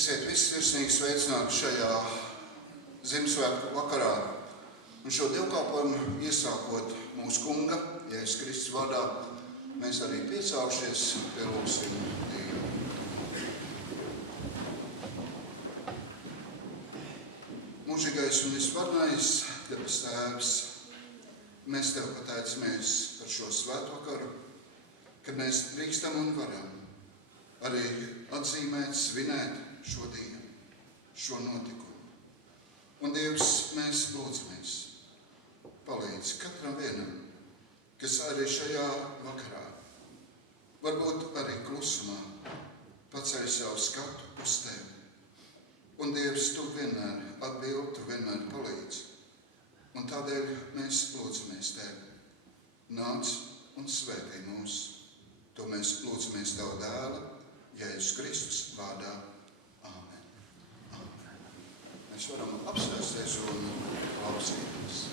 Esiet visi sirsnīgi sveicināti šajā Ziemassvētku vakarā. Un šo dievkalpojumu iesākot mūsu kunga, Jēzus Kristus vārdā, mēs arī piecēlušies, pielūgsim Dievu. Mūžīgais un visvarenais debes Tēvs, mēs Tev pateicamies par šo svētvakaru, kad mēs drīkstam un varam arī atzīmēt, svinēt šodien, šo notikumu. Un Dievs, mēs lūdzamies, palīdz katram vienam, kas arī šajā vakarā, varbūt arī klusumā, paceļ savu skatu uz Tevi. Un Dievs, Tu vienmēr atbildi, Tu vienmēr palīdz. Un tādēļ mēs lūdzamies Tevi. Nāc un svētī mūs. To mēs lūdzamies Tava dēla, Jēzus Kristus vārdā. Āmen. Āmen. Mēs varam apsēsties un klausīties.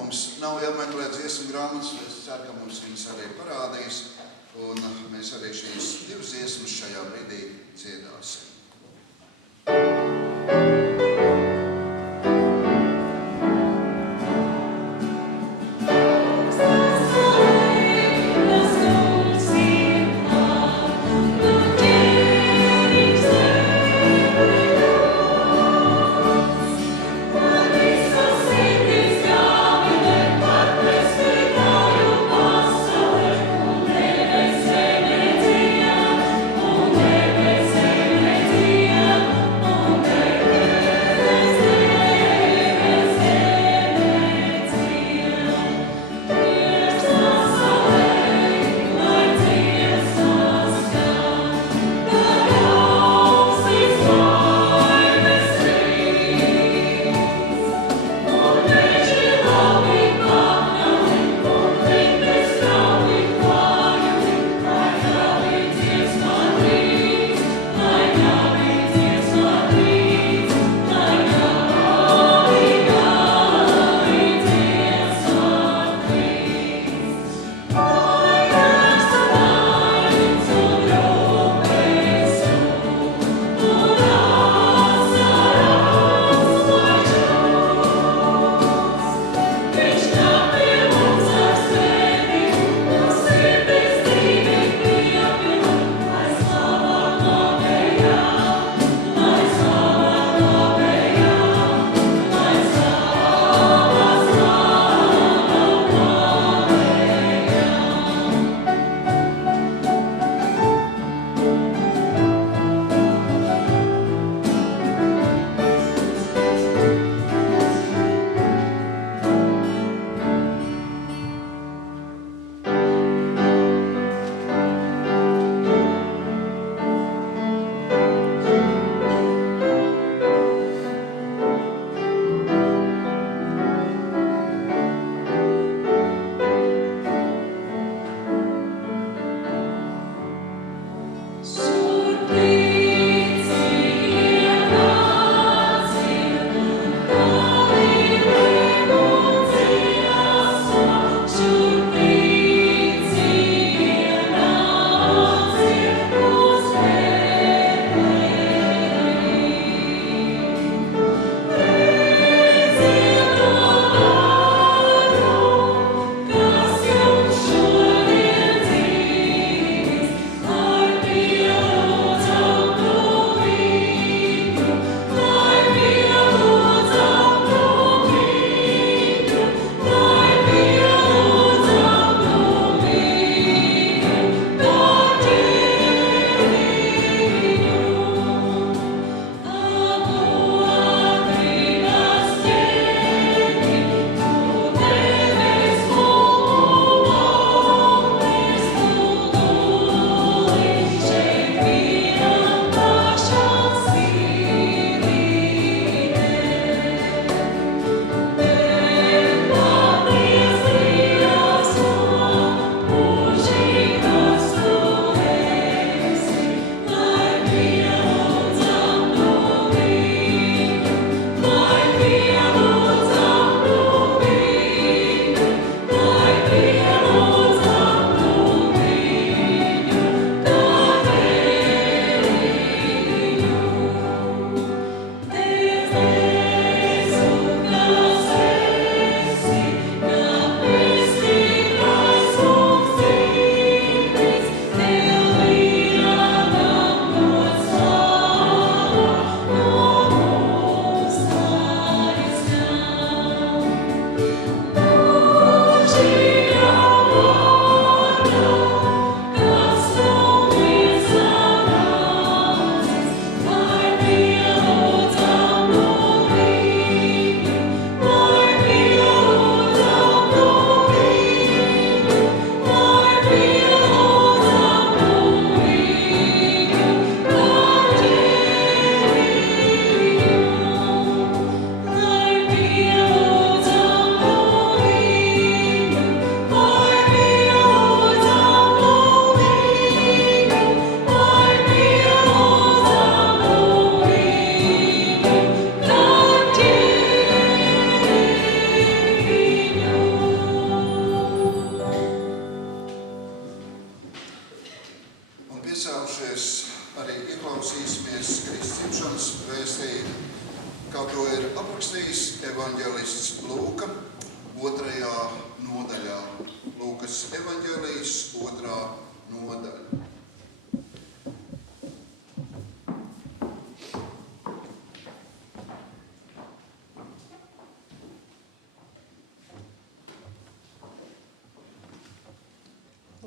Mums nav jāmeklē dziesmu grāmatas, es ceru, ka mums viņas arī parādīs. Un mēs arī šīs divas dziesmas šajā brīdī dziedāsim. Thank you.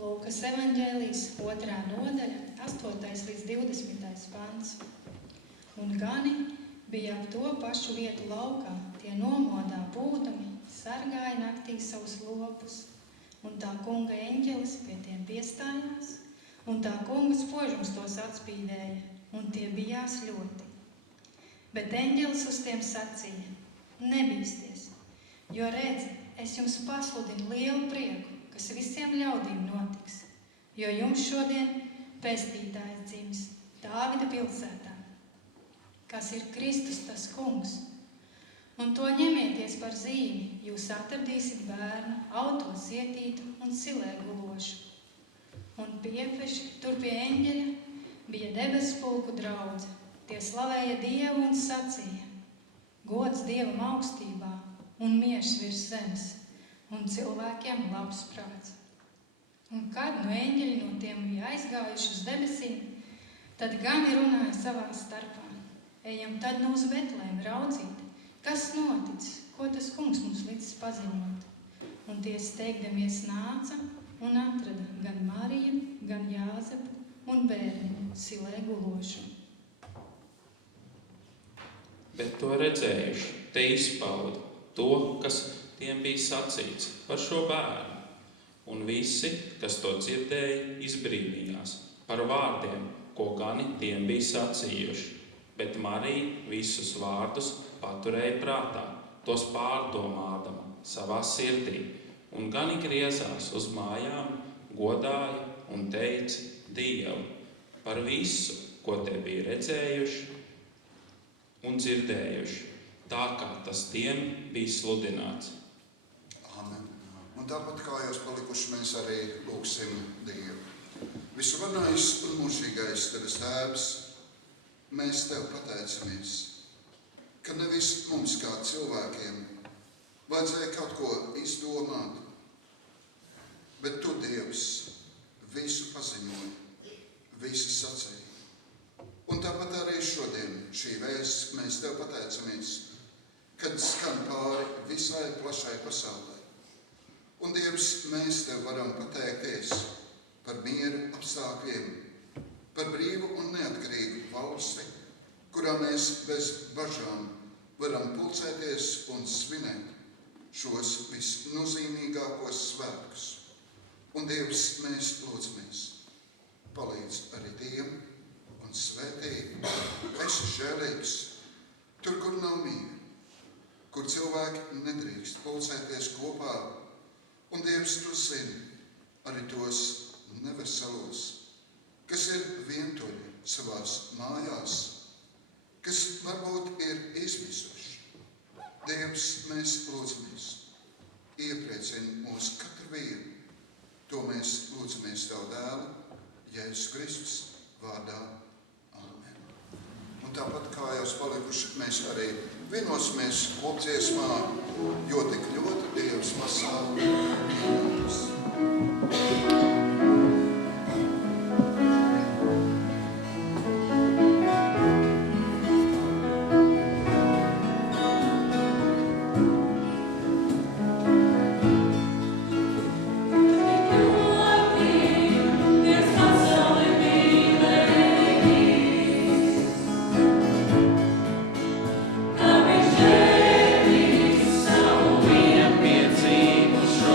Lūkas evaņģēlijas 2. nodaļa, 8. līdz 20. pants. Un gani bija ap to pašu vietu laukā, tie nomodā būdami, sargāja naktī savus lopus, un tā kunga eņģelis pie tiem piestājās, un tā kunga spožums tos atspīdēja, un tie bijās ļoti. Bet eņģelis uz tiem sacīja: nebīsties, jo redzi, es jums pasludinu lielu prieku, kas visiem ļaudīm notiks, jo jums šodien pestītājs dzimis Dāvida pilsētā, kas ir Kristus tas kungs. Un to ņemieties par zīmi, jūs atradīsiet bērnu, auto sietītu un silē gulošu. Un piepieši tur pie eņģeļa bija debesu pulku draudze. Tie slavēja Dievu un sacīja: gods Dievam augstībā un miers virs zemes, un cilvēkiem labs prāts. Un kad no eņģeļi no tiem bija aizgājuši uz debesīm, tad gani runāja savā starpā: ejam tad nu uz Betlēmu raudzīt, kas noticis, ko tas kungs mums licis paziņot. Un tie steigdamies nāca un atrada gan Mariju, gan Jāzepu un bērniņu silē gulošu. Bet to redzējuši, te izpauda to, kas tiem bija sacīts par šo bērnu. Un visi, kas to dzirdēja, izbrīnījās par vārdiem, ko gani tiem bija sacījuši. Bet Marija visus vārdus paturēja prātā, tos pārdomādama savā sirdī. Un gani griezās uz mājām, godāja un teica Dievu par visu, ko te bija redzējuši un dzirdējuši, tā kā tas tiem bija sludināts. Amen. Un tāpat kā jūs palikuši, mēs arī lūgsim Dievu. Visvarenais un mūžīgais Tevs Tēvs, mēs Tev pateicamies, ka nevis mums kā cilvēkiem vajadzēja kaut ko izdomāt, bet Tu, Dievs, visu paziņoji, visu sacīji. Un tāpat arī šodien šī vēsts mēs Tev pateicamies, kad skan pāri visai plašai pasaulē. Un, Dievs, mēs Tev varam pateikties par mieru apstākļiem, par brīvu un neatkarīgu valsti, kurā mēs bez bažām varam pulcēties un svinēt šos visnozīmīgākos svētkus. Un, Dievs, mēs lūdzamies, palīdz arī tiem un svētī, esi žēlīgs tur, kur nav mīra, kur cilvēki nedrīkst pulcēties kopā. Un, Dievs, Tu zini arī tos neveselos, kas ir vientuļi savās mājās, kas varbūt ir izmisuši. Dievs, mēs lūdzamies, iepriecini mūs katru vīru. To mēs lūdzamies Tavu dēlu, Jēzus Kristus vārdā. Amen. Un tāpat kā jūs palikuši, mēs arī vienosimies kopdziesmā, jo tik ļoti Dievs pasauli mīl. Šo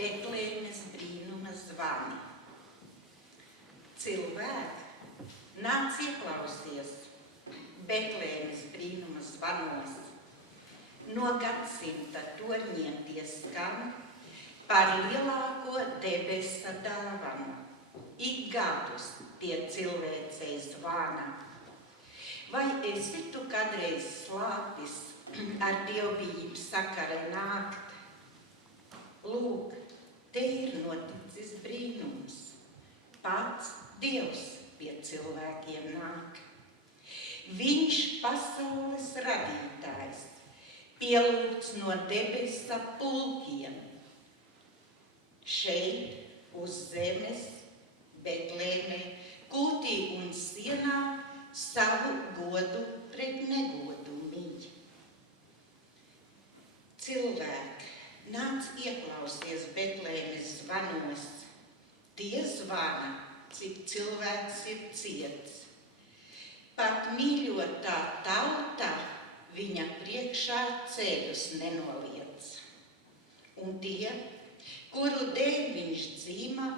Betlēmes brīnuma zvani. Cilvēki, nāc ieklausies Betlēmes brīnuma zvanos. No gadsimta torņiem tie skan par lielāko debesa dāvanu. Ik gadus tie cilvēcei zvana. Vai esi tu kādreiz slāpis ar dievbijību sakara nākt? Lūk, te ir noticis brīnums. Pats Dievs pie cilvēkiem nāk. Viņš pasaules radītājs, pielūgts no debesa pulkiem. Šeit uz zemes, Betlēmē, kūtī un sienā savu godu pret negodu mīļ. Cilvēki, nāc ieklausies Betlēmes zvanos. Tie zvana, cik cilvēks ir ciets. Pat mīļotā tauta viņa priekšā ceļus nenoliec. Un tie, kuru dēļ viņš dzīma,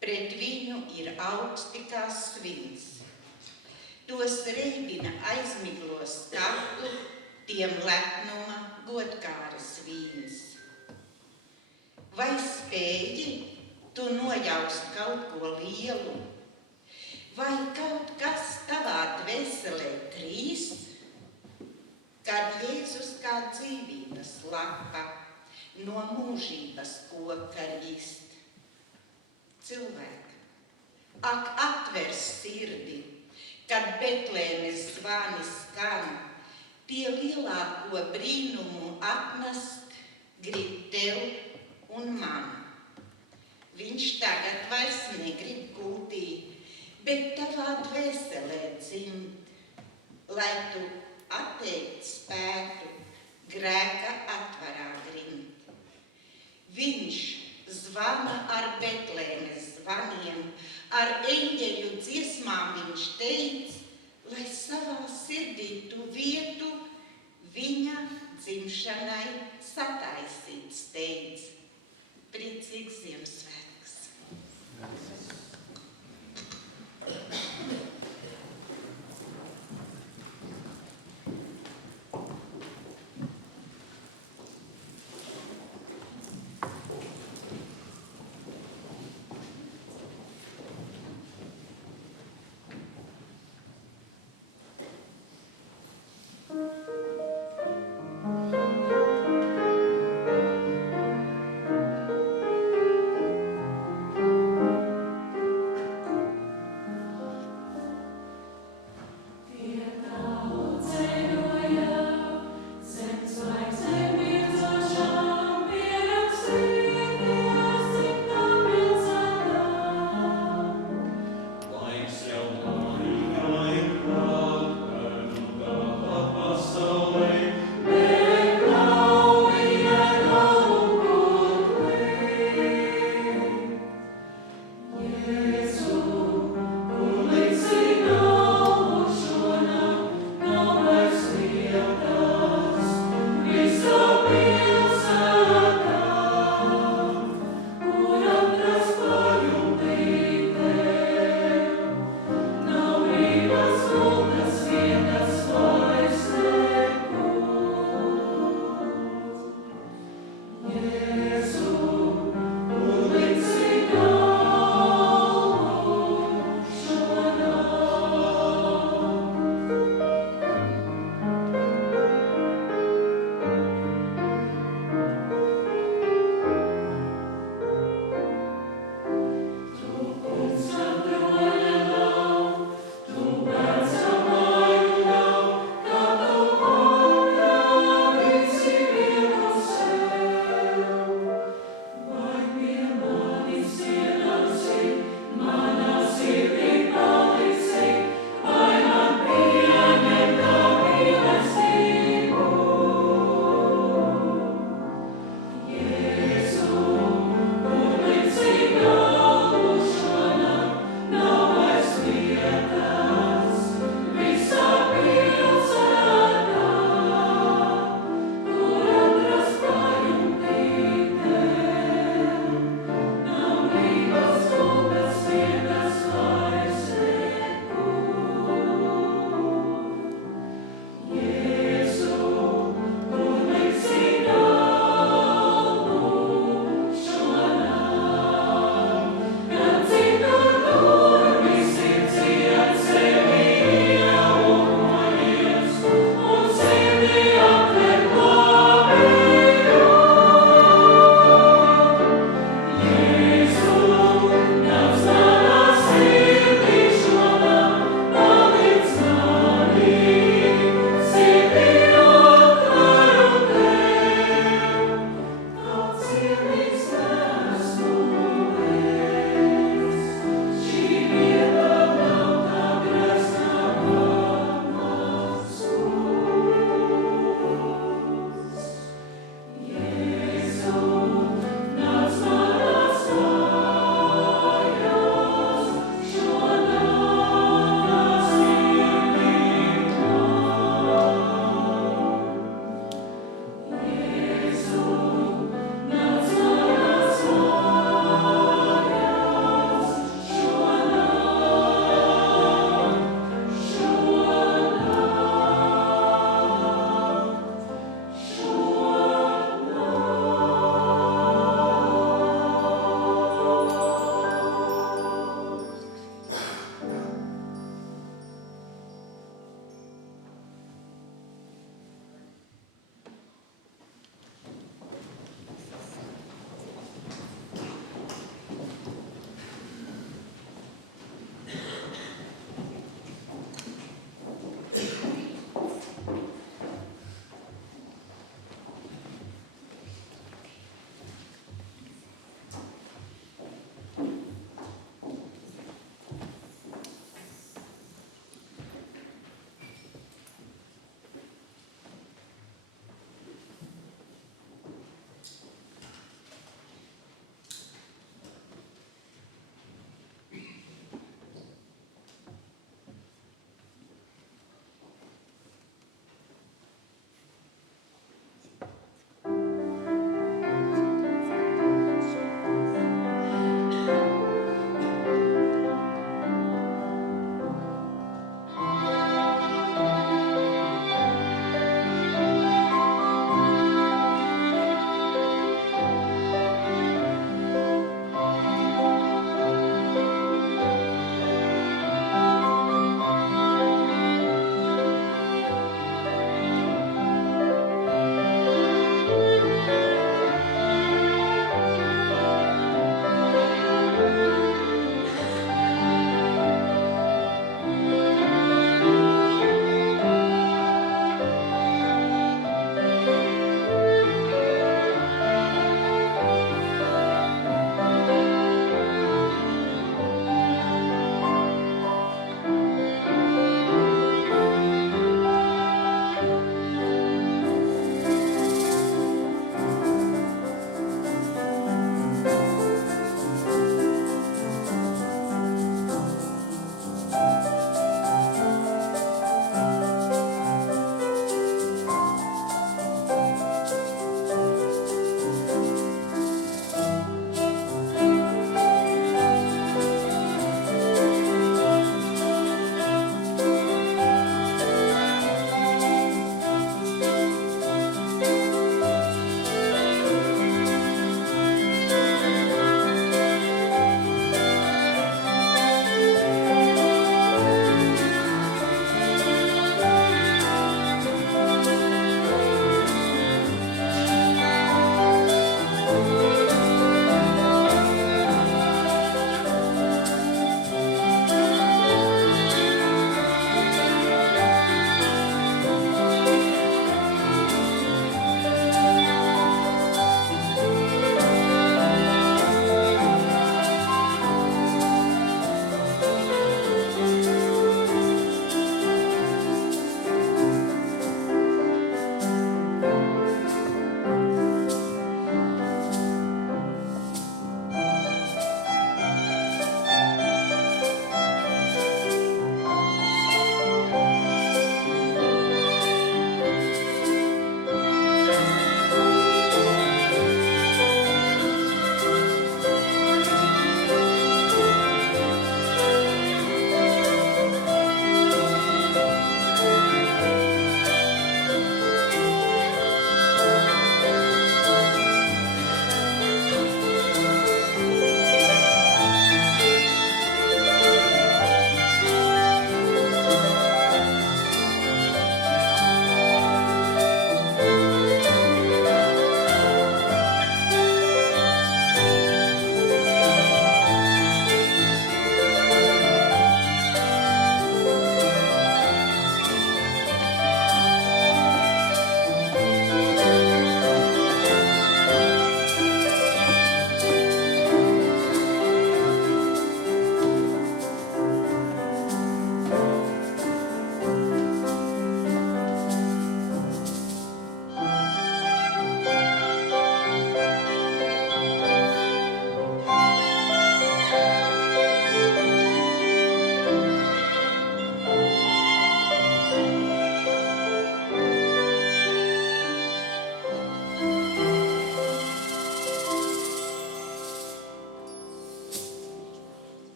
pret viņu ir augsti kā svins. Tos reibina aizmiglos skatu, tiem lepnuma godkāras vīns. Vai spēji tu nojaust kaut ko lielu? Vai kaut kas tavā dvēselē trīs? Kad Jēzus kā dzīvības lapa no mūžības koka rīst. Cilvēki, ak atver sirdi, kad Betlēmes zvani skan, tie lielāko brīnumu atnest grib tev un man. Viņš tagad vairs negrib kūtī, bet tavā dvēselē dzimt, lai tu atteikt spētu grēka atvarā grimt. Viņš zvana ar Betlēmes zvaniem, ar eņģeļu dziesmām viņš teic, lai savā sirdī tu vietu viņa dzimšanai sataisīt steidz. Priecīgs Ziemassvētkus!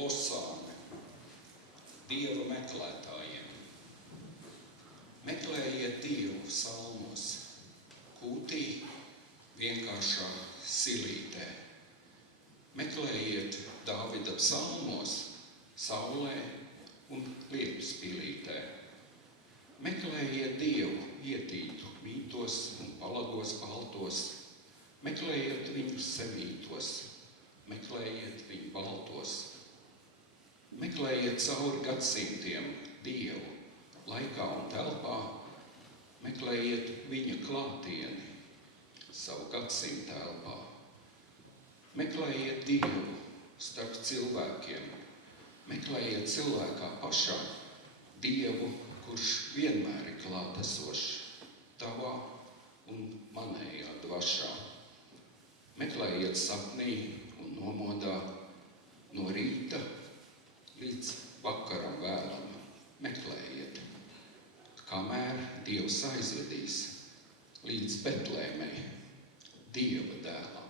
losāme Dieva meklētājiem. Meklējiet Dievu salmos, kūtī, vienkāršā silītē. Meklējiet Dāvida psalmos, saulē un lietus pilītē. Meklējiet Dievu ietītu mītos un palagos baltos. Meklējiet viņu semītos, meklējiet viņu baltos. Meklējiet cauri gadsimtiem Dievu, laikā un telpā. Meklējiet viņa klātieni savu gadsimtu telpā. Meklējiet Dievu starp cilvēkiem. Meklējiet cilvēkā pašā Dievu, kurš vienmēr ir klātesošs tavā un manējā dvašā. Meklējiet sapnī un nomodā, no rīta līdz vakaram vēlam. Meklējiet, kamēr Dievs aizvedīs līdz Betlēmei, Dieva dēlam.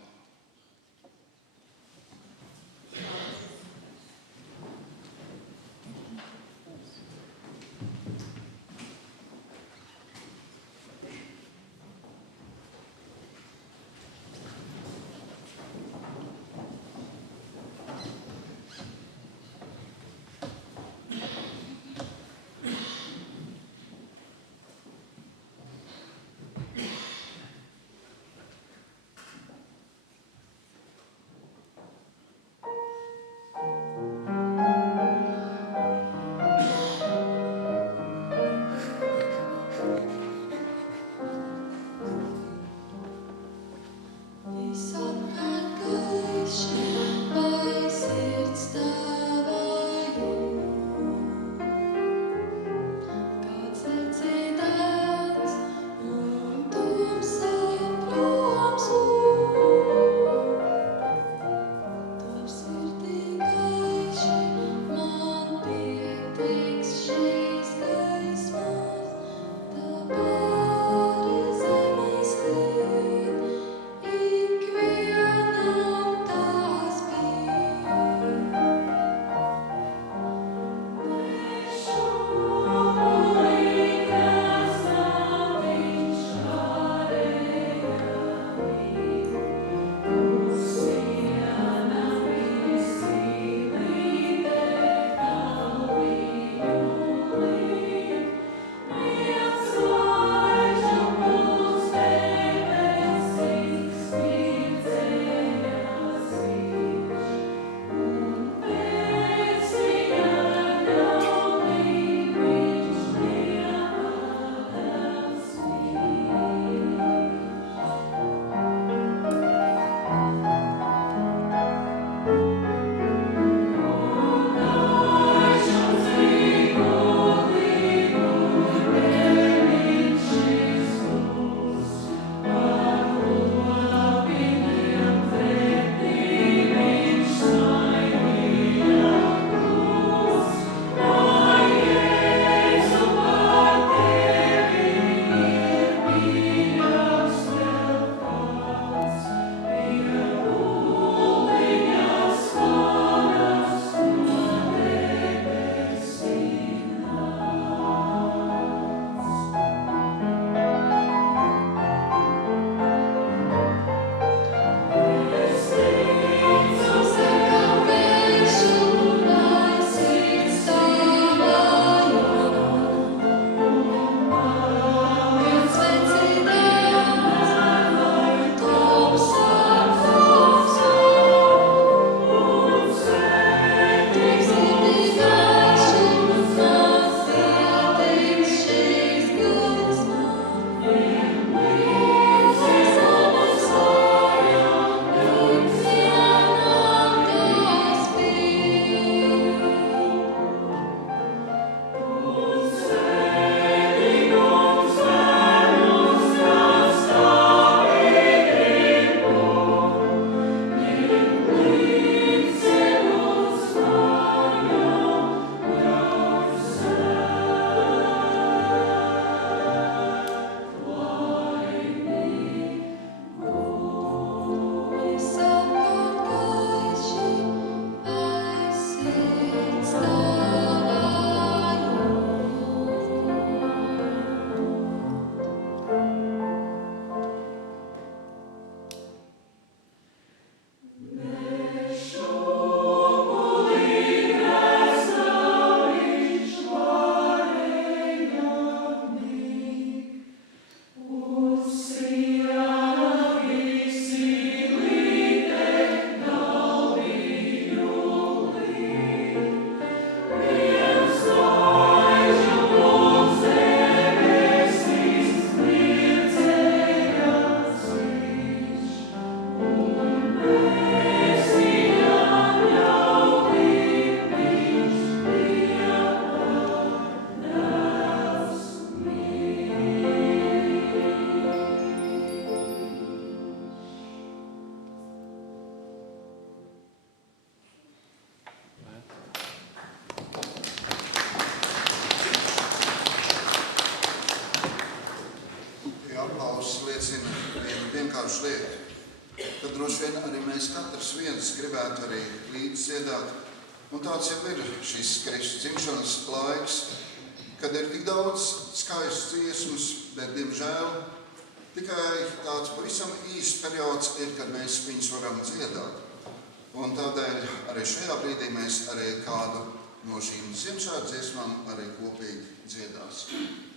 droši vien arī mēs katrs viens gribētu arī līdziedāt. Un tāds jau ir šis Kristus dzimšanas laiks, kad ir tik daudz skaistas dziesmas, bet, diemžēl, tikai tāds pavisam īsts periods ir, kad mēs viņus varam dziedāt. Un tādēļ arī šajā brīdī mēs arī kādu no šīm Ziemassvētku dziesmām arī kopīgi dziedāsim.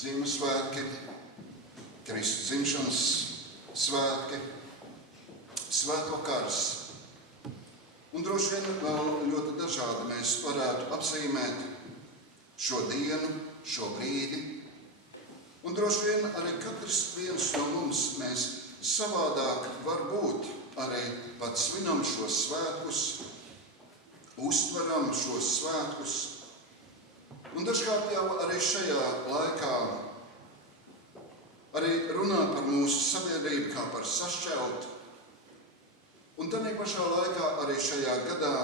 Ziemassvētki, Kristus dzimšanas svētki, svētvakars. Un droši vien vēl ļoti dažādi mēs varētu apzīmēt šo dienu, šo brīdi. Un droši vien arī katrs viens no mums mēs savādāk varbūt arī pat svinam šos svētkus, uztveram šos svētkus. Un dažkārt jau arī šajā laikā arī runā par mūsu sabiedrību kā par sašķeltu. Un tādā pašā laikā arī šajā gadā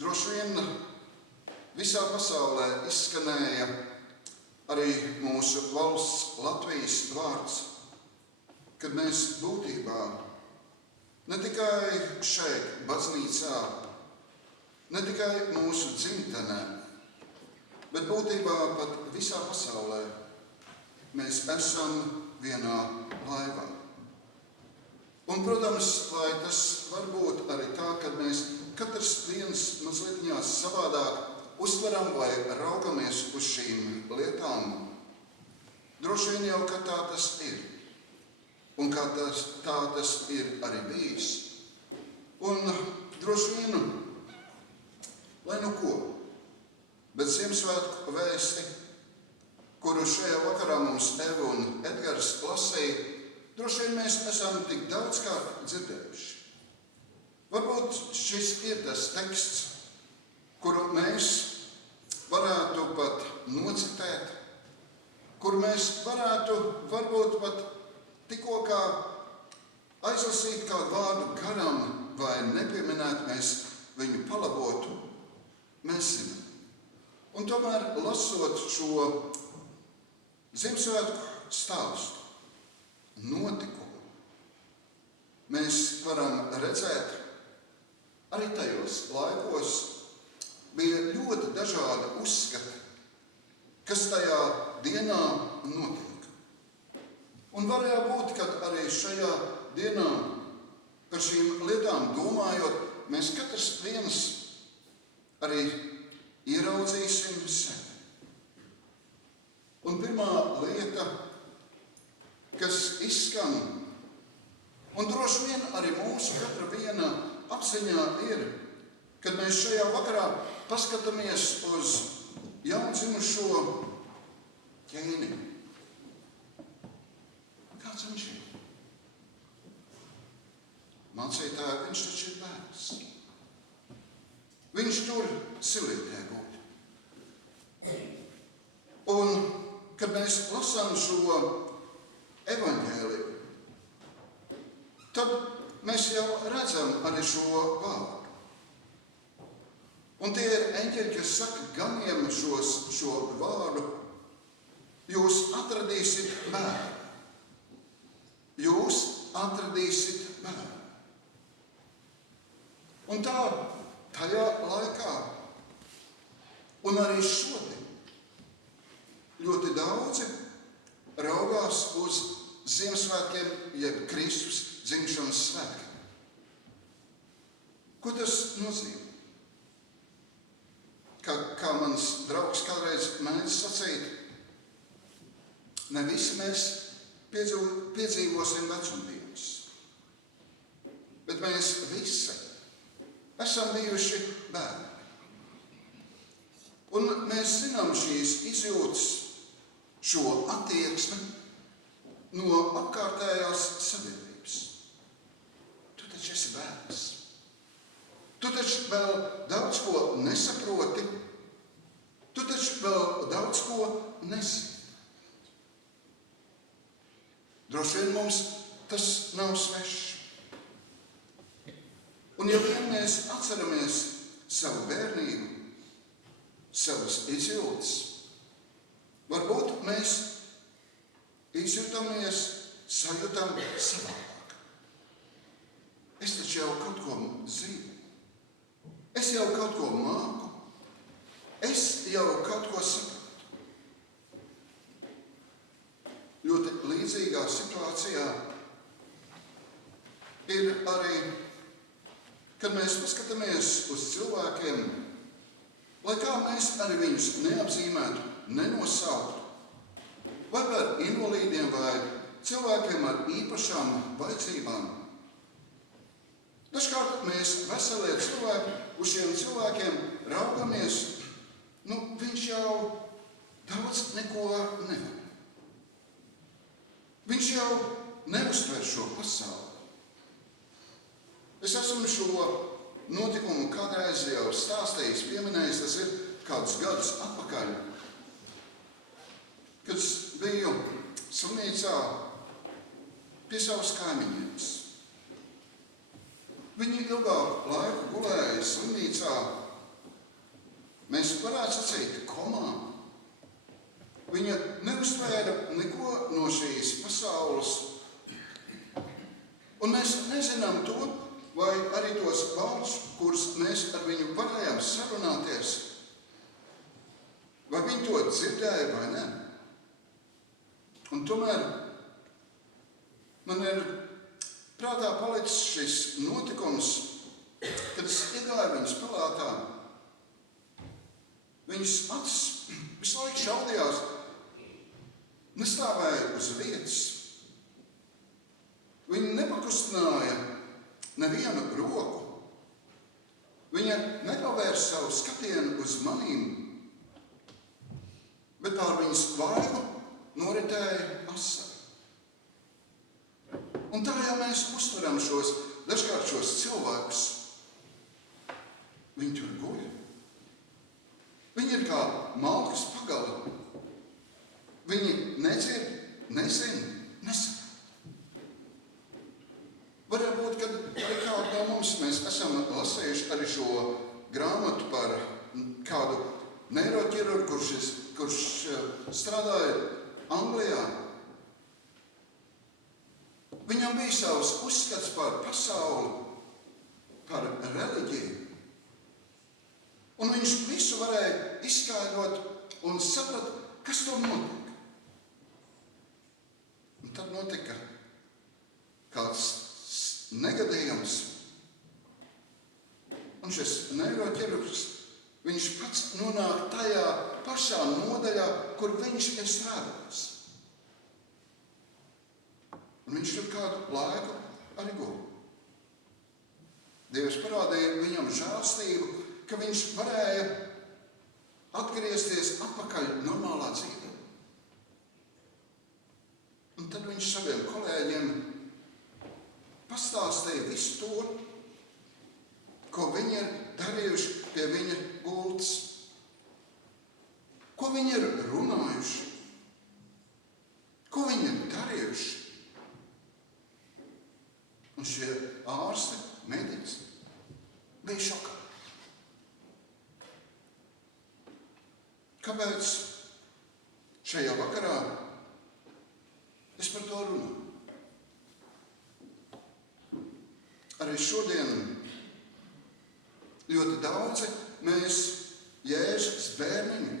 droši vien visā pasaulē izskanēja arī mūsu valsts Latvijas vārds, kad mēs būtībā ne tikai šeit, baznīcā, ne tikai mūsu dzimtenē, bet būtībā pat visā pasaulē mēs esam vienā laivā. Un, protams, vai tas var būt arī tā, ka mēs katrs viens mazliet savādāk uztveram vai raugamies uz šīm lietām. Droši vien jau, ka tā tas ir. Un kā tā tas ir arī bijis. Un droši vien, lai nu ko, bet Ziemassvētku vēsti, kuru šajā vakarā mums Eva un Edgars lasīja, droši vien mēs esam tik daudzkārt dzirdējuši. Varbūt šis ir tas teksts, kuru mēs varētu pat nocitēt, kuru mēs varētu varbūt pat tikko kā aizlasīt kādu vārdu garām vai nepieminēt, mēs viņu palabotu, mēs zinām. Un tomēr, lasot šo Ziemassvētku stāstu, notikumu, mēs varam redzēt, arī tajos laikos bija ļoti dažādi uzskati, kas tajā dienā notiek. Un varēja būt, ka arī šajā dienā par šīm lietām domājot, mēs katrs viens arī ieraudzīsim sevi. Un pirmā lieta, kas izskan, un droši vien arī mūsu katra viena apziņā ir, kad mēs šajā vakarā paskatāmies uz jaundzimušo ķēni. Kāds viņš ir? Mācītāji, viņš taču ir bērns. Viņš tur silietē guļ. Un, kad mēs lasām šo evaņģēliju, tad mēs jau redzam arī šo vārdu. Un tie ir eņģeļi, kas saka ganiem šo vārdu, jūs atradīsit bērnu. Jūs atradīsit bērnu. Un tā, tajā laikā, un arī šodien, ļoti daudzi raugās uz Ziemassvētkiem, jeb Kristus dzimšanas svētkiem. Ko tas nozīmē? Kā mans draugs kādreiz mēdz sacīt, ne visi mēs piedzīvosim vecumdienas, bet mēs visi esam bijuši bērni. Un mēs zinām šīs izjūtas, šo attieksmi no apkārtējās sabiedrības. Tu taču esi bērns. Tu taču vēl daudz ko nesaproti. Tu taču vēl daudz ko nezini. Droši vien mums tas nav svešs. Un ja vien mēs atceramies savu bērnību, savas izjūtas, varbūt mēs izjūtamies, sajūtam savādāk. Es taču jau kaut ko zinu. Es jau kaut ko māku. Es jau kaut ko saprotu. Ļoti līdzīgā situācijā ir arī, kad mēs paskatāmies uz cilvēkiem, lai kā mēs arī viņus neapzīmētu, nenosauktu, vai par invalīdiem, vai cilvēkiem ar īpašām vajadzībām. Dažkārt mēs veselie cilvēki uz šiem cilvēkiem raugamies, viņš jau daudz neko nevar. Viņš jau neuztver šo pasauli. Es esmu šo notikumu kādreiz jau stāstījis, pieminējis, tas ir kādus gadus atpakaļ, kad biju slimnīcā pie savas kaimiņienes. Viņi ilgāku laiku gulēja slimnīcā. Mēs varētu sacīt, komā. Viņa neuztvēra neko no šīs pasaules. Un mēs nezinām to, vai arī tos vārdus, kurus mēs ar viņu varējām sarunāties, vai viņi to dzirdēja vai ne. Un tomēr man ir prātā palicis šis notikums, kad es iegāju viņas palātā. Viņas acis visu laiku šaudījās, nestāvēja uz vietas. Viņa nepakustināja nevienu roku. Viņa nenovērsa savu skatienu uz manīm, bet pār viņas vaigu noritēja asari. Un tā jau mēs uztveram dažkārt šos cilvēkus. Viņi tur guļ. Viņi ir kā malkas pagali. Viņi nedzird, nezina, nesaka. Varbūt, kad arī kādu no mums mēs esam lasējuši arī šo grāmatu par kādu neiroķirurgu, kurš strādāja Anglijā. Viņam bija savs uzskats par pasauli, par reliģiju. Un viņš visu varēja izskaidrot un saprat, kas tur notika. Un tad notika kāds negadījums. Un šis neiroķirurgs, viņš pats nonāk tajā pašā nodaļā, kur viņš ir strādājis. Un viņš tur kādu laiku arī guļ. Dievs parādīja viņam žēlstību, ka viņš varēja atgriezties atpakaļ normālā dzīvē. Un tad viņš saviem kolēģiem pastāstīja visu to, ko viņi ir darījuši pie viņa gultas, ko viņi ir runājuši, ko viņi ir darījuši. Un šie ārsti, mediķi bija šokā. Kāpēc šajā vakarā es par to runāju? Arī šodien ļoti daudzi mēs Jēzus bērniņu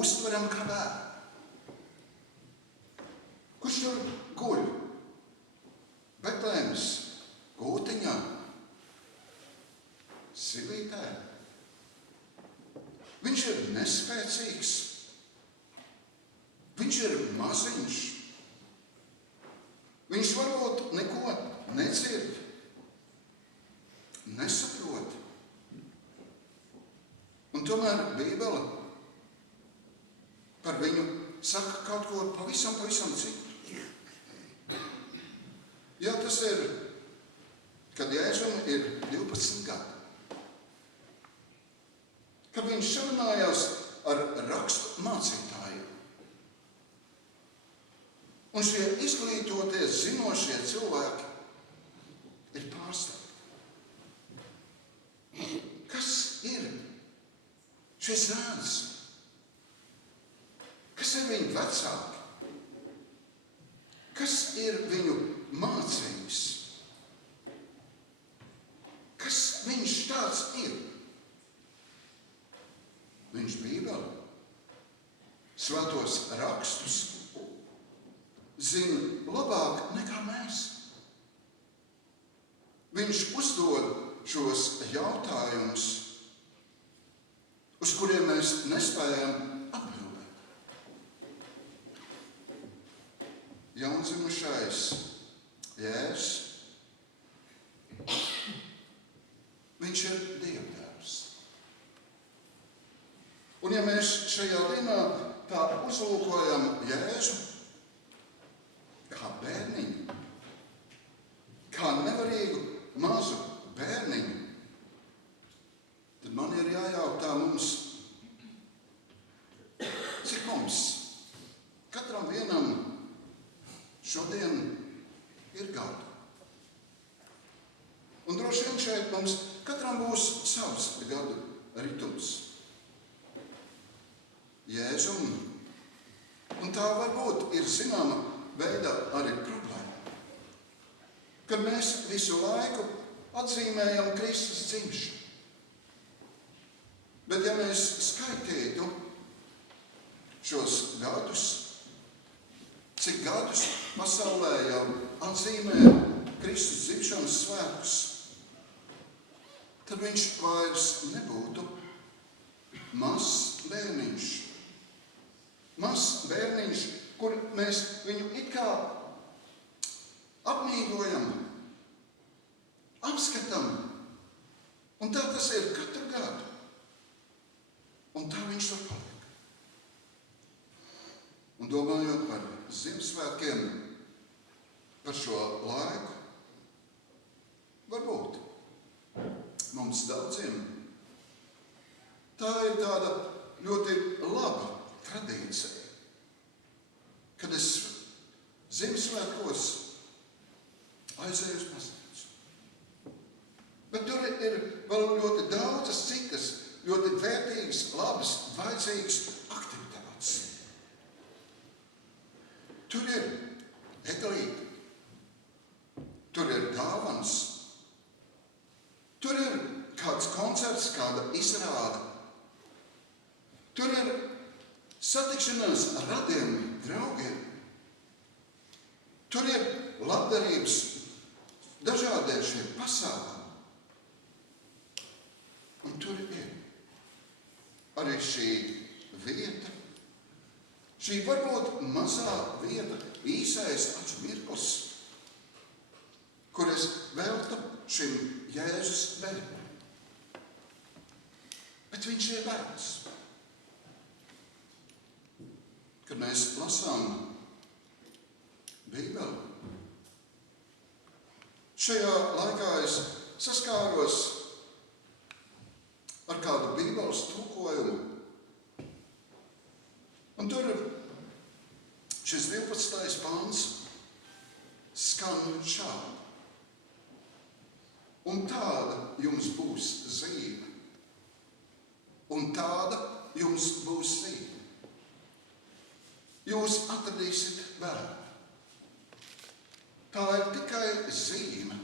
uztveram kā bērnu. Kurš tur guļ? Betlēmes gūtiņā, silītē. Viņš ir nespēcīgs. Viņš ir maziņš. Viņš varbūt neko nedzird, nesaprot. Un tomēr Bībele par viņu saka kaut ko pavisam citu. Jā, tas ir, kad Jēzum ir 12 gadi. Kad viņš sarunājās ar rakstu mācītājiem. Un šie izglītotie, zinošie cilvēki ir pārsteigti. Kas ir šis zēns? Kas ir viņu vecāki? Kas ir viņu mācījis? Kas viņš tāds ir? Viņš Bībeli, svētos rakstus zina labāk nekā mēs. Viņš uzdod šos jautājumus, uz kuriem mēs nespējam atbildēt. Jaundzimušais Jēzus, viņš ir Dievtēvs. Un ja mēs šajā dienā tā uzlūkojam Jēzu kā bērniņu, kā nevarīgu mazu bērniņu, tad man ir jājautā mums, cik mums katram vienam šodien ir gadu. šeit mums katram būs savs gadu ritums. Jēzum, un tā varbūt ir zināma veidā arī problēma, kad mēs visu laiku atzīmējam Kristus dzimšanu. Bet ja mēs skaitītu šos gadus, cik gadus pasaulē jau atzīmē Kristus dzimšanas svētkus, tad viņš vairs nebūtu mazs bērniņš. Mazs bērniņš, kur mēs viņu it kā apmīļojam, apskatām, un tā tas ir katru gadu. Un tā viņš var palikt. Un domājot par Ziemassvētkiem, par šo laiku, varbūt mums daudziem tā ir tāda ļoti laba tradīcija, kad es Ziemassvētkos aizēju uz baznīcu. Bet tur ir vēl ļoti daudzas citas ļoti vērtīgas, labas, vajadzīgas aktivitātes. Tur ir eglīte, tur ir dāvanas, tur ir kāds koncerts, kāda izrāde, tur ir satikšanās ar radiem draugiem, tur ir labdarības dažādie šie pasākumi. Un tur ir arī šī vieta, šī varbūt mazā vieta, īsais mirklis, kur es veltu šim Jēzus bērnam. Bet viņš ir vērts. Kad mēs lasām Bībeli, šajā laikā es saskāros ar kādu Bībeles tulkojumu. Un tur šis 12. pants skan šādi. Un tāda jums būs zīme. Un tāda jums būs zīme. Jūs atradīsiet bērnu. Tā ir tikai zīme,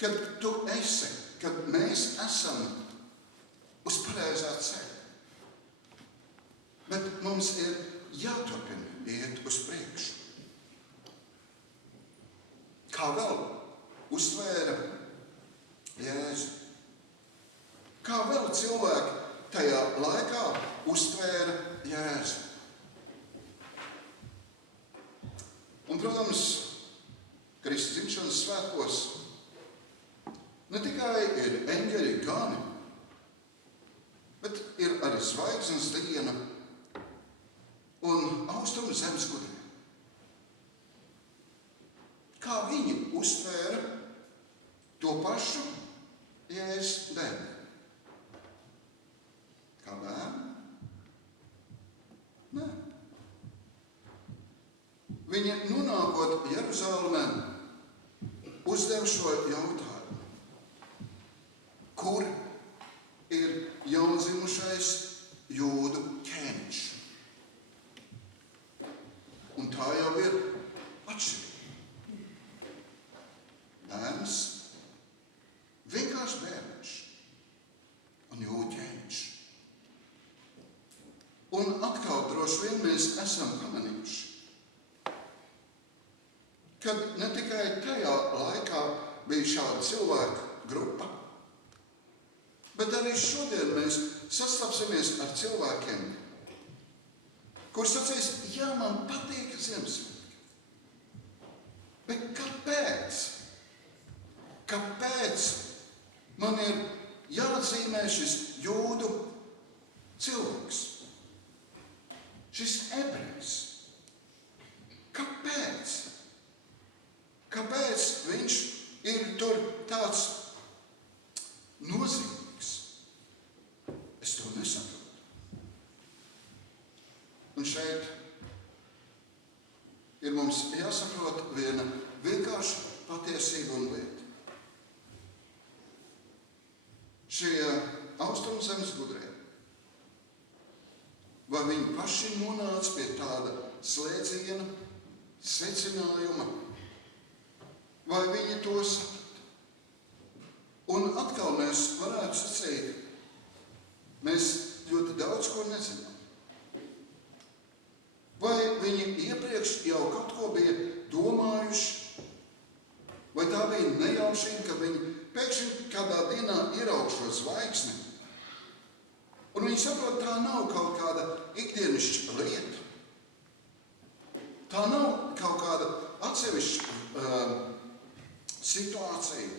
kad tu esi, kad mēs esam uz pareizā ceļa. Bet mums ir jāturpina iet uz priekšu. Kā vēl uztvēra Jēzu? Kā vēl cilvēki tajā laikā uztvēra Jēzu? Un, protams, Kristus dzimšanas svētkos ne tikai ir eņģeļi gani, bet ir arī zvaigznes diena un austrumu zemes gudrie. Kā viņi uztvēra to pašu Jēzus bērnu? Kā bērnu? Nē. Viņi nonākot Jeruzalemē uzdev šo jautājumu. Kur ir jaundzimušais jūdu ķēniņš? Un tā jau ir atšķirība. Bērns, vienkārši bērniņš un jūdu ķēniņš. Un atkal droši vien mēs esam pamanījuši, kad ne tikai tajā laikā bija šāda cilvēku grupa, bet arī šodien mēs sastapsimies ar cilvēkiem, kurš sacīs, jā, man patīk Ziemassvētki. Bet kāpēc? Kāpēc man ir jāatzīmē šis jūdu cilvēks? Šis ebrejs? Kāpēc? Kāpēc viņš ir tur tāds nozīmīgs? Es to nesaprotu. Un šeit ir mums jāsaprot viena vienkārša patiesība un lieta. šie austrumzemes gudrie? Vai viņi paši nonāca pie tāda slēdziena secinājuma? Vai viņi to saprata? Un atkal mēs varētu sacīt, mēs ļoti daudz ko nezinām. Vai viņi iepriekš jau kaut ko bija domājuši? Vai tā bija nejaušība, ka viņi pēkšņi kādā dienā ieraug šo zvaigzni? Un viņi saprot, tā nav kaut kāda ikdienišķa lieta. Tā nav kaut kāda atsevišķa situācija.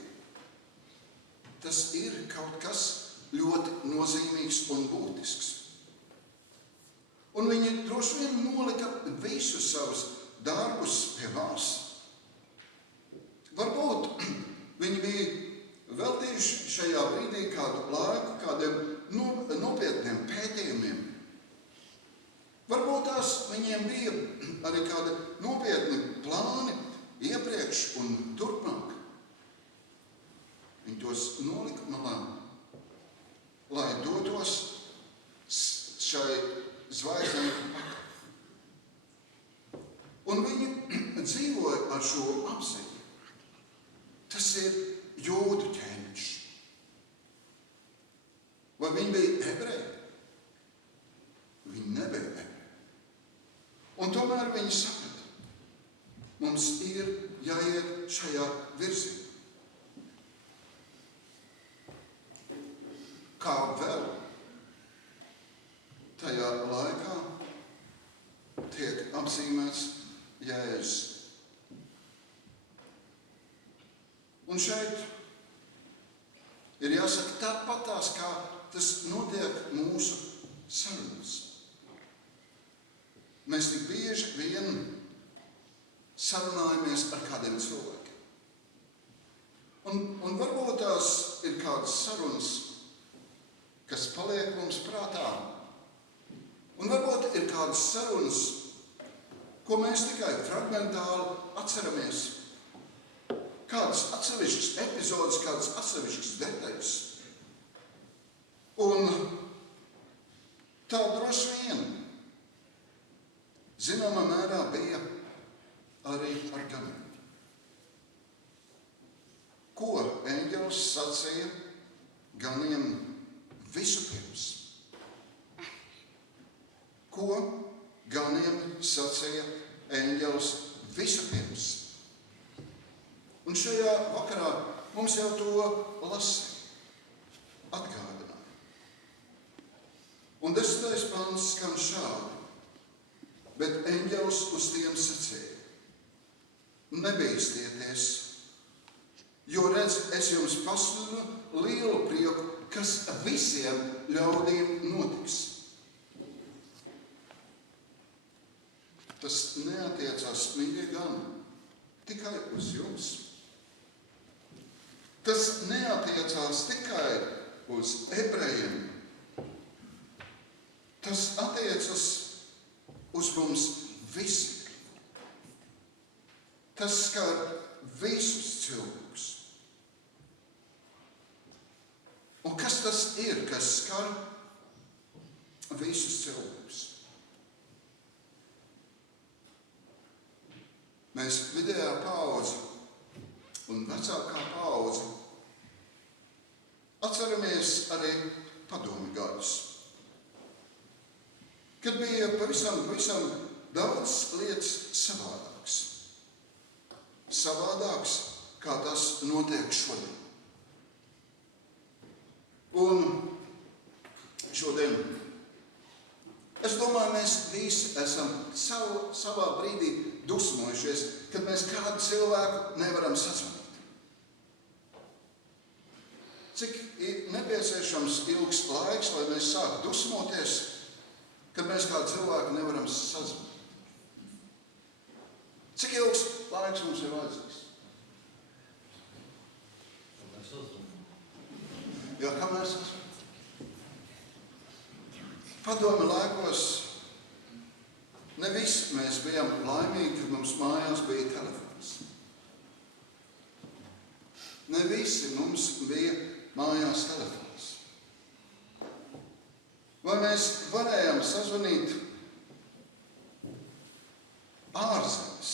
Tas ir kaut kas ļoti nozīmīgs un būtisks. Un viņi droši vien nolika visus savus darbus pie vārs. Varbūt viņi bija veltījuši šajā brīdī kādu laiku kādiem nopietniem pētījumiem. Varbūt tās viņiem bija arī kādi nopietni plāni iepriekš un turpmāk. Viņi tos nolika malā, lai dotos šai zvaigznei pakaļ. Un viņi dzīvoja ar šo apziņu. Tas ir jūdu ķēniņš. Vai viņi bija ebreji? Viņi nebija ebreji. Un tomēr viņi saprata, mums ir jāiet šajā virzienā. Kā vēl tajā laikā tiek apzīmēts Jēzus. Un šeit ir jāsaka tāpatās, kā tas notiek mūsu sarunās. Mēs tik bieži vien sarunājamies ar kādiem cilvēkiem. Un varbūt tās ir kādas sarunas, kas paliek mums prātā. Un varbūt ir kādas sarunas, ko mēs tikai fragmentāli atceramies. Kādas atsevišķas epizodes, kādas atsevišķas detaļas. Un tā droši vien zināmā mērā bija arī ar ganiem. Ko eņģelis sacīja ganiem visupirms? Ko ganiem sacīja eņģelis visupirms? Un šajā vakarā mums jau to lasīja, atgādināja. Un 10. pants skan šādi. Bet eņģelis uz tiem sacīja: nebīsties, jo redz, es jums pasludinu lielu prieku, kas visiem ļaudīm notiks. Tas neatiecās, mīļie gani, tikai uz jums. Tas neatiecās tikai uz ebrejiem. Tas attiecas uz mums visiem. Tas skar visus cilvēkus. Un kas tas ir, kas skar visus cilvēkus? Mēs vidējā paudze un vecākā paudze atceramies arī padomju gadus, kad bija pavisam daudz lietas savādāks. Savādāks, kā tas notiek šodien. Un šodien, es domāju, mēs visi esam savā brīdī dusmojušies, kad mēs kādu cilvēku nevaram sazvanīt. Cik nepieciešams ilgs laiks, lai mēs sāktu dusmoties, kad mēs kādu cilvēku nevaram sazvanīt. Cik ilgs laiks mums ir vajadzīgs? Jā, kamēr sazvanīt? Padomju laikos ne visi mēs bijām laimīgi, kad mums mājās bija telefons. Ne visi mums bija mājās telefons. Vai mēs varējām sazvanīt ārzemes?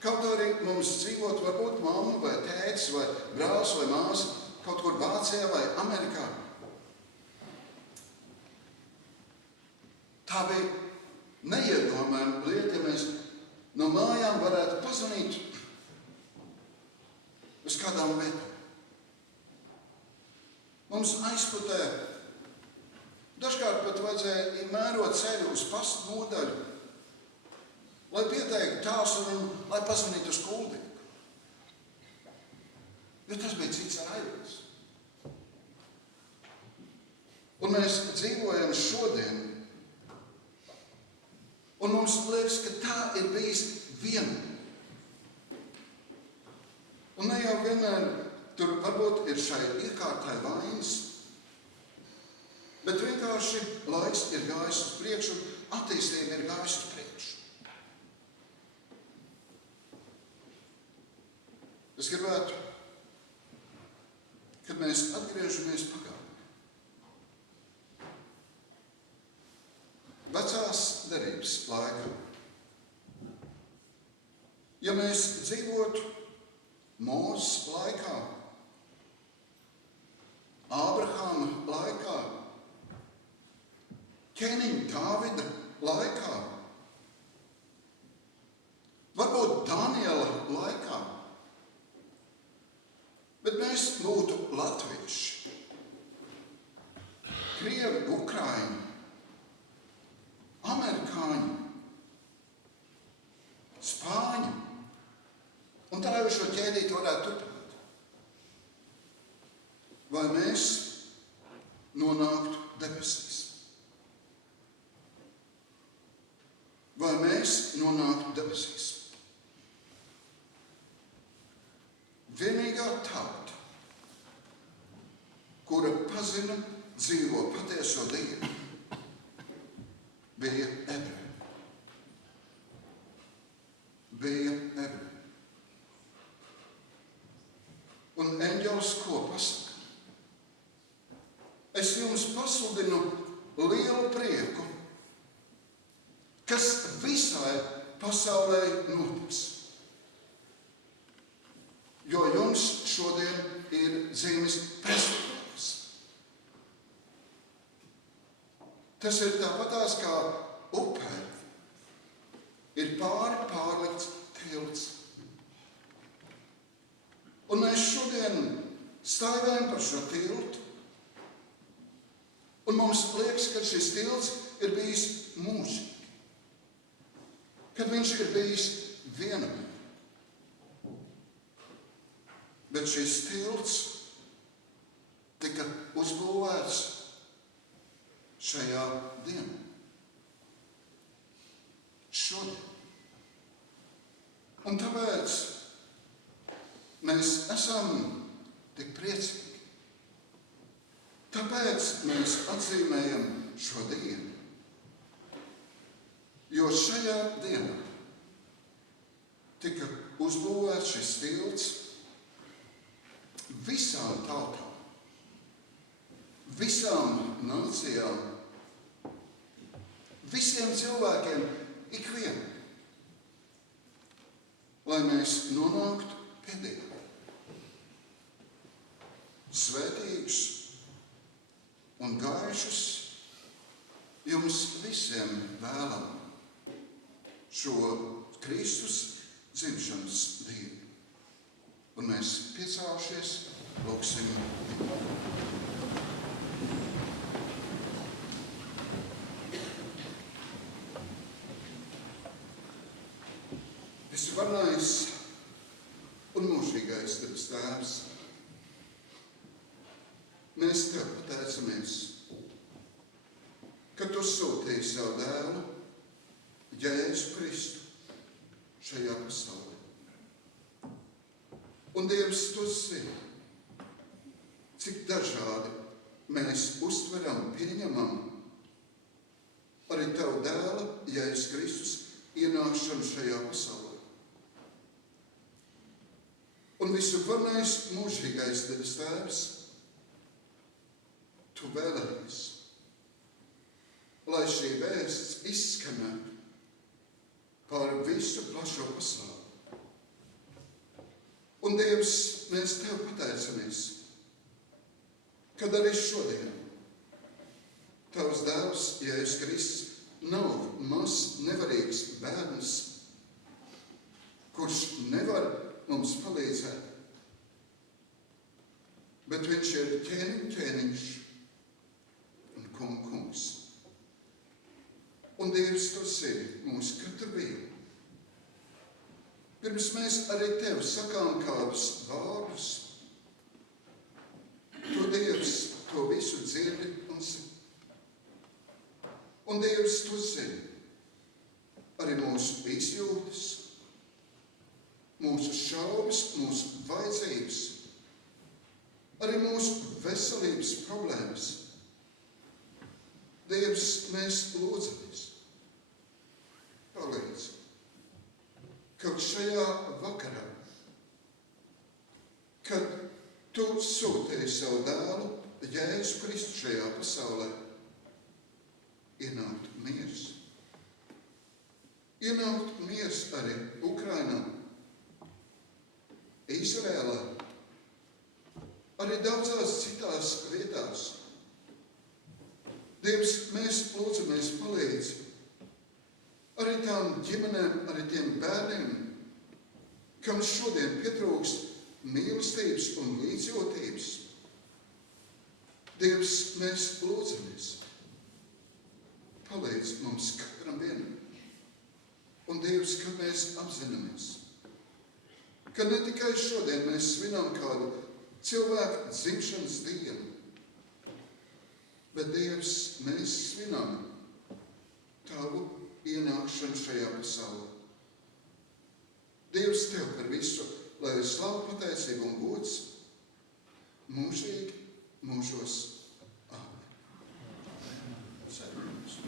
Kaut arī mums dzīvot varbūt mamma vai tētis vai brālis vai māsa kaut kur Vācijā vai Amerikā. Tā bija neiedomājama lieta, ja mēs no mājām varētu pazvanīt uz kādām vietām. Mums aizputē dažkārt pat vajadzēja mērot ceļu uz pastu nodaļu, lai pieteiktu tālruni, lai pazvanītu uz Kuldīgu. Jo tas bija cits raidījums. Un mēs dzīvojam šodien, un mums liekas, ka tā ir bijis vienmēr. Un ne jau vienmēr tur varbūt ir šai iekārtai vainas, bet vienkārši laiks ir gājis uz priekšu, attīstība ir gājis uz priekšu. Es gribētu, kad mēs atgriežamies pagātnē. Vecās derības laikā. Ja mēs dzīvotu Mūzes laikā, Ābrahama laikā, ķēniņa Dāvida laikā, varbūt Daniela laikā, bet mēs būtu latvieši, krievi, ukraiņi, amerikāņi, spāņi, un tā jau šo ķēdīti varētu turpināt. Vai mēs nonāktu debesīs? Vai mēs nonāktu debesīs? Vienīgā tauta, kura pazina dzīvo patieso Dievu, bija ebreji. Bija ebreji. Un eņģelis ko pasaka? Es jums pasludinu lielu prieku, kas visai pasaulē notiks. Jo jums šodien ir dzimis pestītājs. Tas ir tāpatās kā upē ir pārlikts tilts. Un mēs šodien stāvējam par šo tiltu, un mums liekas, ka šis tilts ir bijis mūžīgi, kad viņš ir bijis vienam. Bet šis tilts tika uzbūvēts šajā dienā. Šodien. Un tāpēc mēs esam tik priecīgi. Tāpēc mēs atzīmējam šo dienu. Jo šajā dienā tika uzbūvēts šis tilts visām tautām, visām nācijām, visiem cilvēkiem, ikvienam, lai mēs nonāktu pie Dieva. Svētīgus un gaišus jums visiem vēlam šo Kristus dzimšanas dienu. Un mēs piecēlušies, lūgsim Dievu. Visvarnais un mūžīgais Tavs Tēvs, mēs Tev pateicamies, ka Tu sūtīji savu dēlu, Jēzu Kristu, šajā pasaulē. Un Dievs, Tu zini, cik dažādi mēs uztveram, pieņemam arī Tavu dēla, Jēzus Kristus, ienākšanu šajā pasaulē. Un visu varnais mūžīgais Tavs Tēvs, tu vēlējies, lai šī vēsts izskanētu pār visu plašo pasauli. Un, Dievs, mēs Tev pateicamies, kad arī šodien Tavs dēls, Jēzus Kristus, nav mazs, nevarīgs bērns, kurš nevar mums palīdzēt, bet viņš ir ķēniņš un kungs. Un, Dievs, Tu zini mūsu katru vīlu. Pirms mēs arī Tev sakām kādus vārdus, Tu, Dievs, to visu dzirdi un zini. Un, Dievs, Tu zini arī mūsu izjūtas, mūsu šaubas, mūsu vajadzības, arī mūsu veselības problēmas. Dievs, mēs lūdzamies, palīdz, kaut šajā vakarā, kad Tu sūtīji savu dēlu, Jēzu Kristu šajā pasaulē, ienākt miers. Ienākt miers arī Ukrainā, Izrēlā, arī daudzās citās vietās. Dievs, mēs lūdzamies palīdzi arī tām ģimenēm, arī tiem bērniem, kam šodien pietrūkst mīlestības un līdzjūtības. Dievs, mēs lūdzamies, palīdz mums katram vienam. Un, Dievs, kad mēs apzināmies, ka ne tikai šodien mēs svinām kādu cilvēku dzimšanas dienu, bet, Dievs, mēs svinām Tavu ienākšanu šajā pasaulē. Dievs, Tev par visu, lai ir slavu, pateicība un gods mūžīgi mūžos. Āmen. Sēdieties.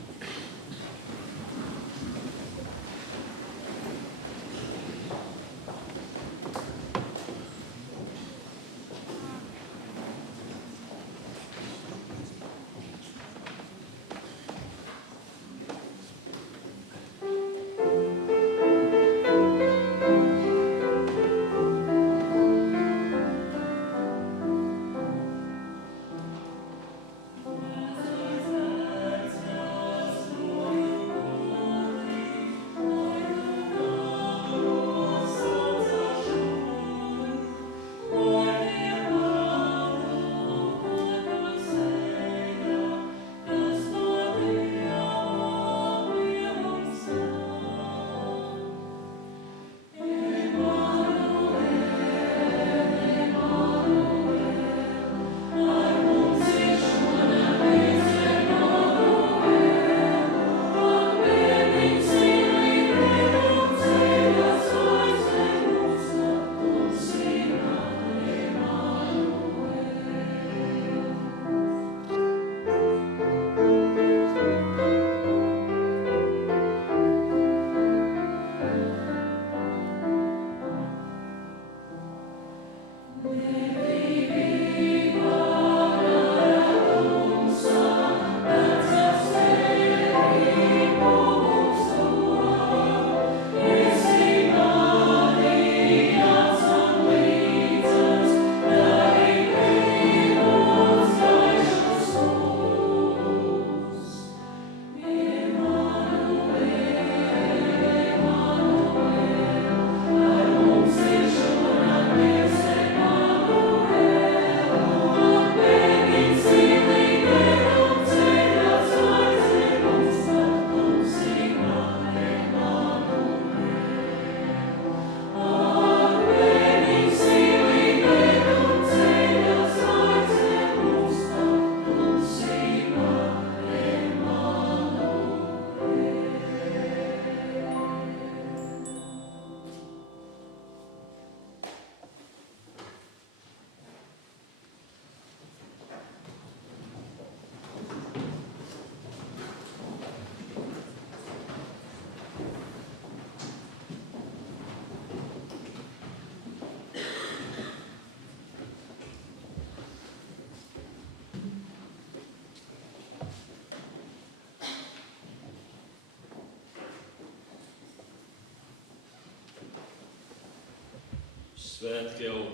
Svētki jau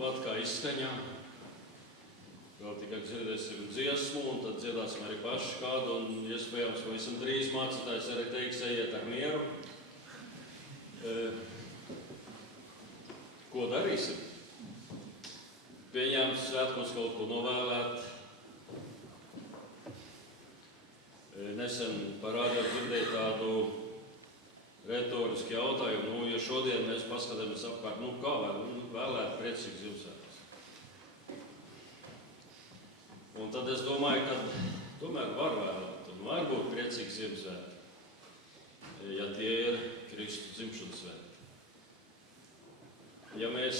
pat kā izskaņā. Vēl tikai dzirdēsim dziesmu, un tad dziedāsim arī paši kādu, un iespējams, pavisam drīz mācītājs arī teiks, ejiet ar mieru. Ko darīsim? Pieņemt svētkos kaut ko novēlēt. Nesen parādīju dzirdēju tādu retorisku jautājumu, ja šodien mēs paskatāmies apkārt, kā vēlēt priecīgu Ziemassvētkus. Un tad es domāju, ka tomēr var vēlēt, un var būt priecīgi Ziemassvētki, ja tie ir Kristus dzimšanas svētki. Ja mēs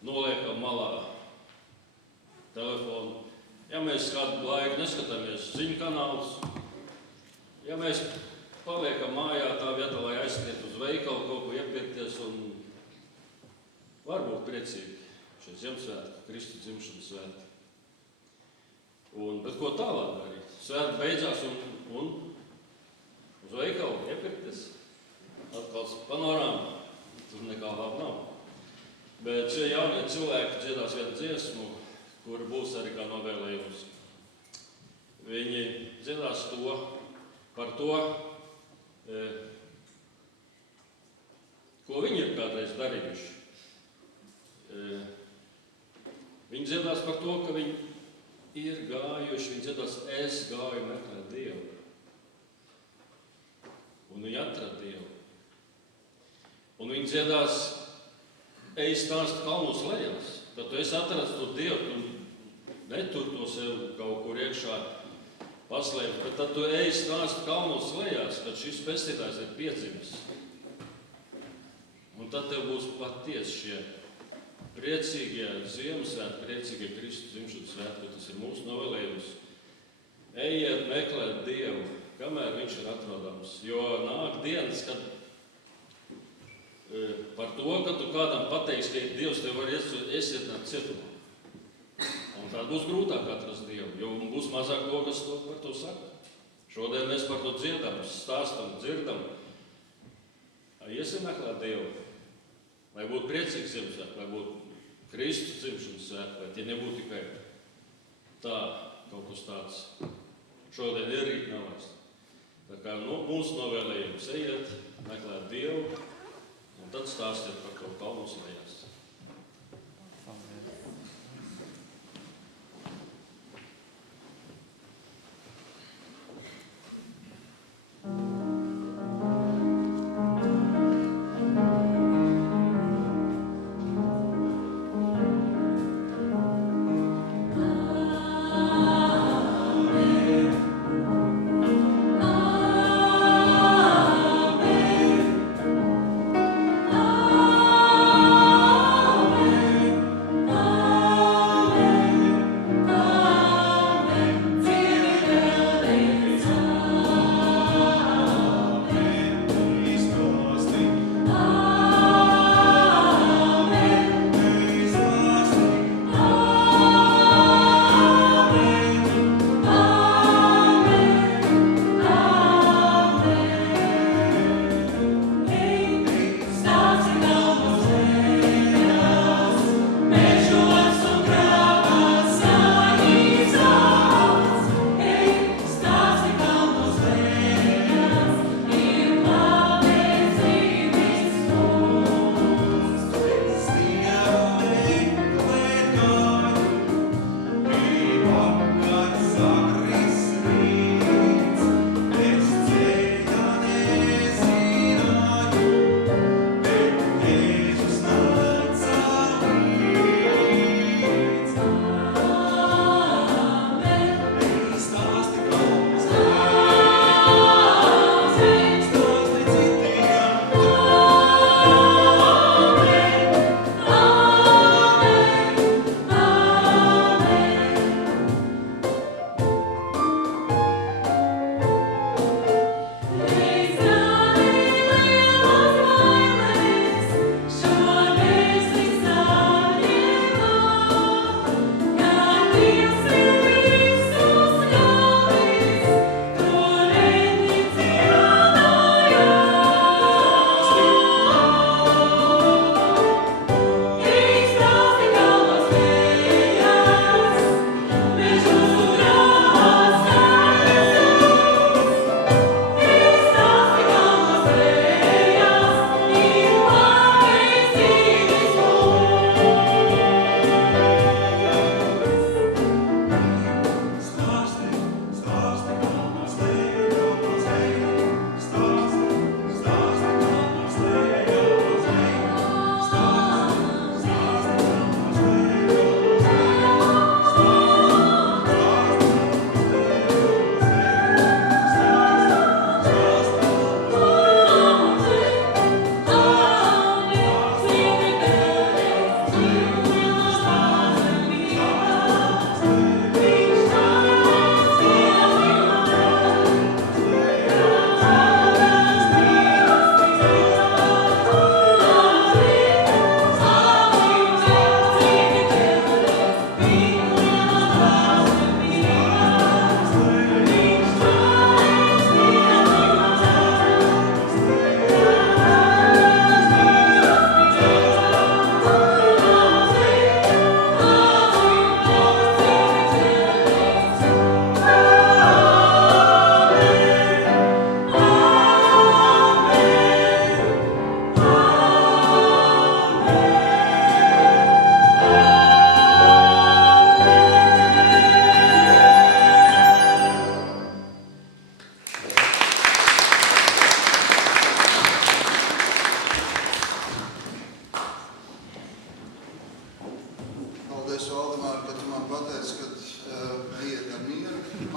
noliekam malā telefonu, ja mēs kādu laiku neskatāmies ziņu kanālus, ja mēs paliekam mājā tā vietā, lai aizskriet uz veikalu, kaut ko iepirkties un var būt priecīgi šie Ziemassvētki, Kristus dzimšanas svētki. Bet ko tālāk darīt? Svētki beidzās un uz veikalu iepirkties. Atkal panorāma, tur nekā labi nav. Bet šie jaunie cilvēki dziedās vienu dziesmu, kur būs arī kā novēlējums. Viņi dziedās par to, ko viņi ir kādreiz darījuši. Viņi dziedās par to, ka viņi ir gājuši, viņi dziedās, es gāju meklēt Dievu. Un viņi atrada Dievu. Un viņi dziedās, ej stāst kalnos lejās. Tad tu esi atradis to Dievu, tu netur to sev kaut kur iekšā paslēpt, bet tad tu ej stāst kalnos lejās, kad šis pestītājs ir piedzimis. Un tad tev būs patiesi šie priecīgie Ziemassvētki, priecīgie Kristus dzimšanas svētki, tas ir mūsu novēlējums. Ejiet meklēt Dievu, kamēr viņš ir atrodams, jo nāk dienas, kad par to, ka tu kādam pateiksi, ka Dievs tev var iesietināt cietumā. Un tad būs grūtāk atrast Dievu, jo būs mazāk to, kas par to saka. Šodien mēs par to dziedam, stāstam, dzirdam. Iesim meklēt Dievu, lai būtu priecīgs Ziemassvētki, lai būtu Kristus dzimšanas svētki, lai tie nebūtu tikai tā, kaut kas tāds. Šodien ir rīt navās. Tā kā mūsu novēlējums ejiet, meklēt Dievu, un tad stāstiet par to kalnos lejās. Amen.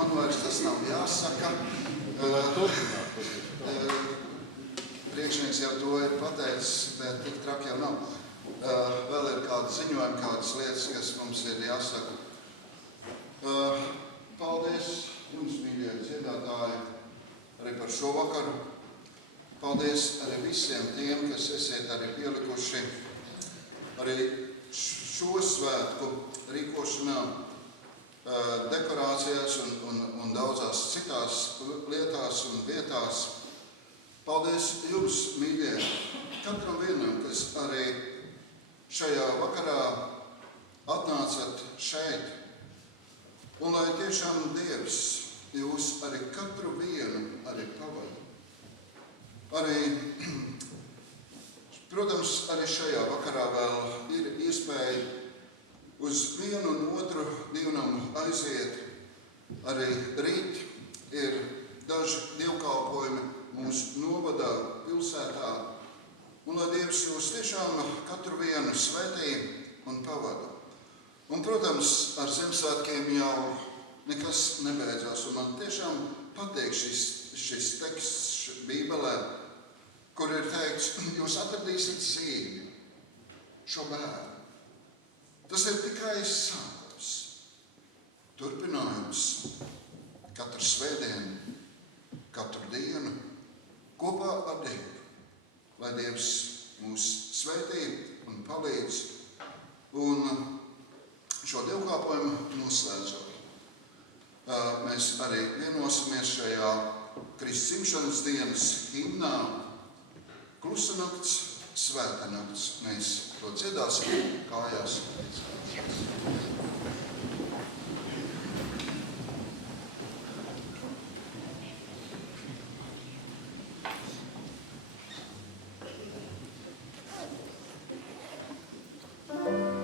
man vairs tas nav jāsaka. Priekšnieks jau to ir pateicis, bet tik traki jau nav. Vēl ir kādi ziņojumi, kādas lietas, kas mums ir jāsaka. Paldies jums, mīļie dziedātāji, arī par šo vakaru. Paldies arī visiem tiem, kas esiet arī pielikuši arī šo svētku rīkošanā, dekorācijās un daudzās citās lietās un vietās. Paldies jums, mīļie, katram vienam, kas arī šajā vakarā atnācat šeit. Un lai tiešām Dievs jūs arī katru vienu arī pavada. Arī, protams, arī šajā vakarā vēl ir iespēja uz vienu un otru dievnamu aiziet. Arī rīt ir daži dievkalpojumi mūsu novadā, pilsētā. Un lai Dievs jūs tiešām katru vienu svētī un pavada. Un, protams, ar Ziemassvētkiem jau nekas nebeidzās. Un man tiešām patīk šis teksts Bībelē, kur ir teikts, jūs atradīsiet zīmi šo bērnu. Tas ir tikai sākums, turpinājums katru svētdienu, katru dienu kopā ar Dievu. Lai Dievs mūs svētī un palīdz. Un šo dievkalpojumu noslēdzot, mēs arī vienosimies šajā Kristus dzimšanas dienas himnā Klusa nakts, svēta nakts. Mēs to dziedāsim kājās. Oh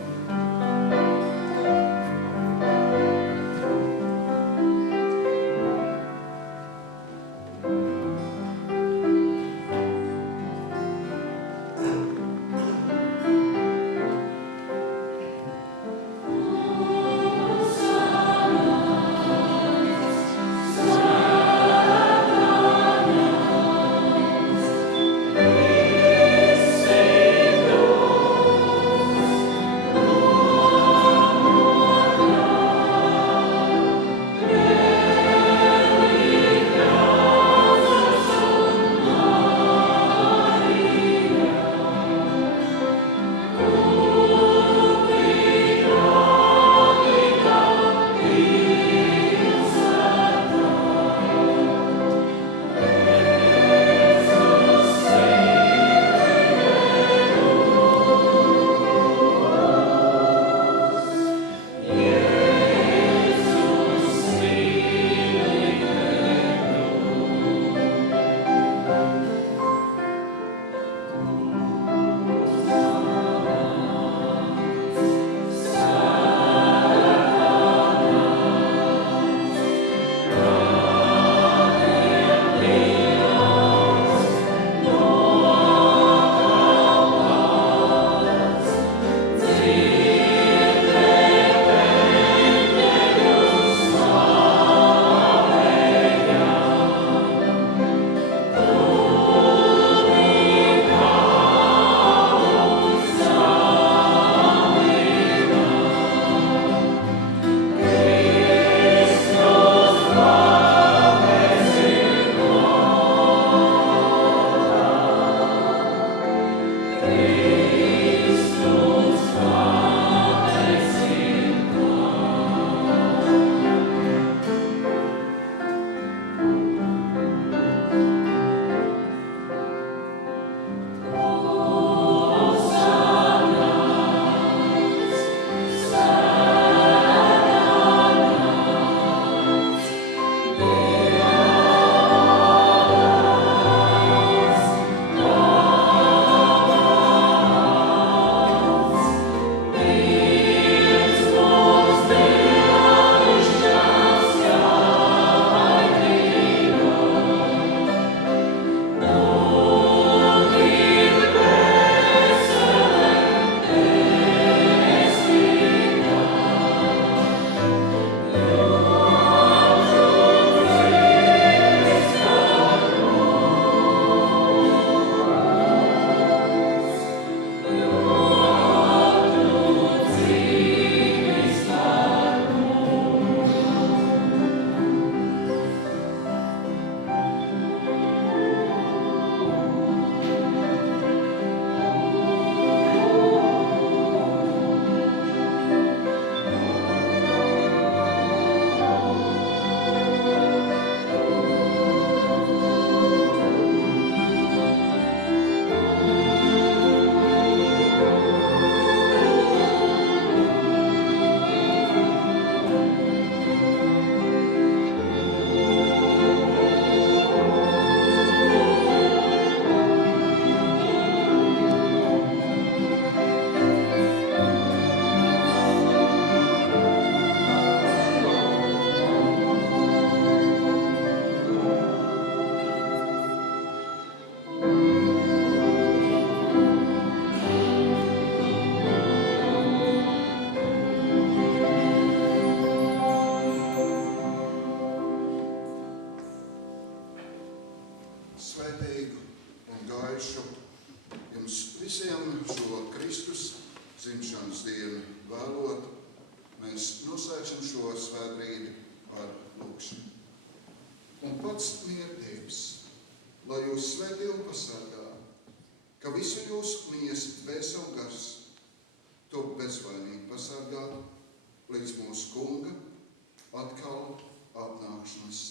gaišu jums visiem šo Kristus dzimšanas dienu vēlot. Mēs noslēgsim šo svētbrīdi ar lūgšanu. Un pats mierdievs, lai jūs svētī un pasargā, ka visu jūsu miesa, dvēseli un gars top bezvainīgi pasargāt līdz mūsu Kunga atkal atnākšanas